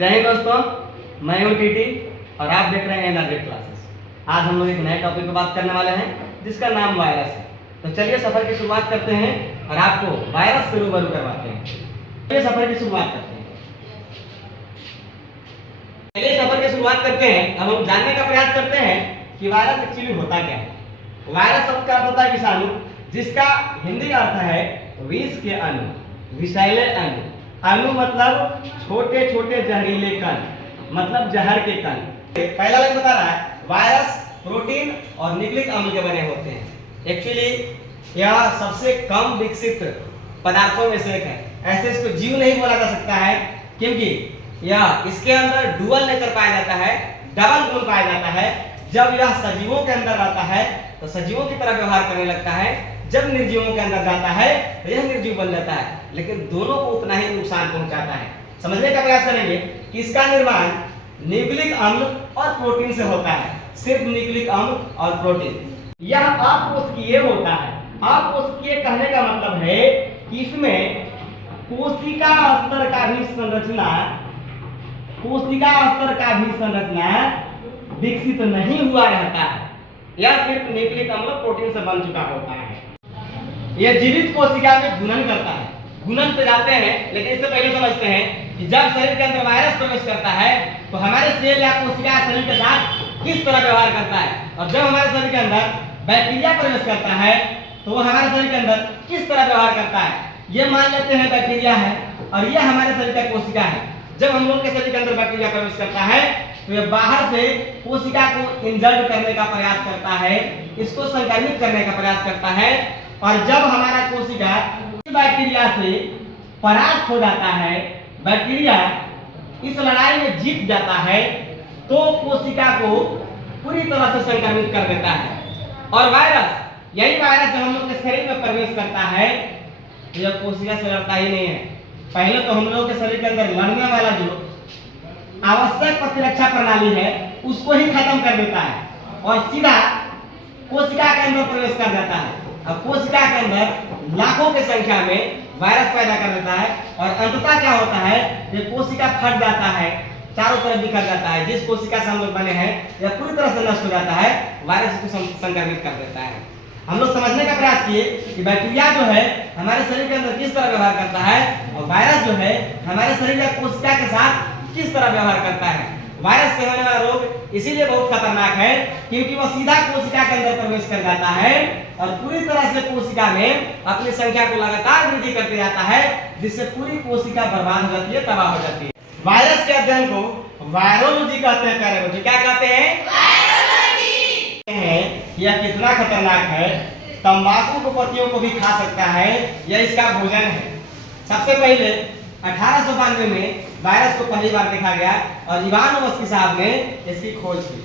जय हिंद दोस्तों, मैं हूं टीटी और आप देख रहे हैं एनआरजे क्लासेस। आज हम लोग एक नए टॉपिक पर बात करने वाले हैं जिसका नाम वायरस है। तो चलिए सफर की शुरुआत करते हैं और आपको वायरस से रूबरू करवाते हैं। चलिए सफर की शुरुआत करते हैं। अब हम जानने का प्रयास करते हैं कि वायरस एक्चुअली होता क्या है। वायरस शब्द का अर्थ होता है विषाणु, जिसका हिंदी अर्थ है विष के अणु, विषैले अणु। अणु मतलब छोटे छोटे जहरीले कण, मतलब जहर के कण। पहला लाइन बता रहा है वायरस प्रोटीन और न्यूक्लिक अम्ल के बने होते हैं। एक्चुअली यह सबसे कम विकसित पदार्थों में से एक है। ऐसे इसको जीव नहीं बोला जा सकता है, क्योंकि यह इसके अंदर डुअल नेचर पाया जाता है, डबल गुण पाया जाता है। जब यह सजीवों के अंदर रहता है तो सजीवों की तरह व्यवहार करने लगता है, जब निर्जीवों के अंदर जाता है तो यह निर्जीव बन जाता है, लेकिन दोनों को उतना ही नुकसान पहुंचाता है। समझने का प्रयास करेंगे कि इसका निर्माण न्यूक्लिक अम्ल और प्रोटीन से होता है, सिर्फ न्यूक्लिक अम्ल और प्रोटीन। यह अकोशिकीय होता है। अकोशिकीय कहने का मतलब है कि इसमें कोशिका स्तर का भी संरचना विकसित नहीं हुआ रहता है। यह सिर्फ न्यूक्लिक अम्ल प्रोटीन से बन चुका होता है। यह जीवित कोशिका में गुणन करता है। गुणन पे जाते हैं, लेकिन इससे पहले समझते हैं कि जब शरीर के अंदर वायरस प्रवेश करता है तो हमारे सेल या कोशिका शरीर के साथ किस तरह व्यवहार करता है, और जब हमारे शरीर के अंदर बैक्टीरिया प्रवेश करता है तो वो हमारे शरीर के अंदर किस तरह व्यवहार करता है। ये मान लेते हैं बैक्टीरिया है और यह हमारे शरीर का कोशिका है। जब हम लोग के शरीर के अंदर बैक्टीरिया प्रवेश करता है तो यह बाहर से कोशिका को इंजर्ड करने का प्रयास करता है, इसको संक्रमित करने का प्रयास करता है। और जब हमारा कोशिका बैक्टीरिया से परास्त हो जाता है, बैक्टीरिया इस लड़ाई में जीत जाता है, तो कोशिका को पूरी तरह से संक्रमित कर देता है। और यही वायरस जब हम लोग के शरीर में प्रवेश करता है तो यह कोशिका से लड़ता ही नहीं है। पहले तो हम लोग के शरीर के अंदर लड़ने वाला जो आवश्यक प्रतिरक्षा प्रणाली है उसको ही खत्म कर देता है और सीधा कोशिका के अंदर प्रवेश कर जाता है। अब कोशिका के अंदर लाखों की संख्या में वायरस पैदा कर देता है और अंततः क्या होता है, ये कोशिका फट जाता है, चारों तरफ बिखर जाता है। जिस कोशिका से हम लोग बने हैं यह पूरी तरह से नष्ट हो जाता है, वायरस को संक्रमित कर देता है। हम लोग समझने का प्रयास किए कि बैक्टीरिया जो है हमारे शरीर के अंदर किस तरह व्यवहार करता है और वायरस जो है हमारे शरीर या कोशिका के साथ किस तरह व्यवहार करता है। वायरस से होने वाला रोग इसीलिए बहुत खतरनाक है क्योंकि वह सीधा कोशिका के अंदर प्रवेश कर जाता है और पूरी तरह से कोशिका में अपनी संख्या को लगातार वृद्धि करते जाता है, जिससे पूरी कोशिका बर्बाद हो जाती है, तबाह हो जाती है। वायरस के अध्ययन को वायरोलॉजी कहते हैं। प्यारे बच्चों, क्या कहते हैं? यह कितना खतरनाक है, तंबाकू को पत्तियों को भी खा सकता है, यह इसका भोजन है। सबसे पहले 1892 में वायरस को पहली बार देखा गया और इवानोवस्की साहब ने इसकी खोज की।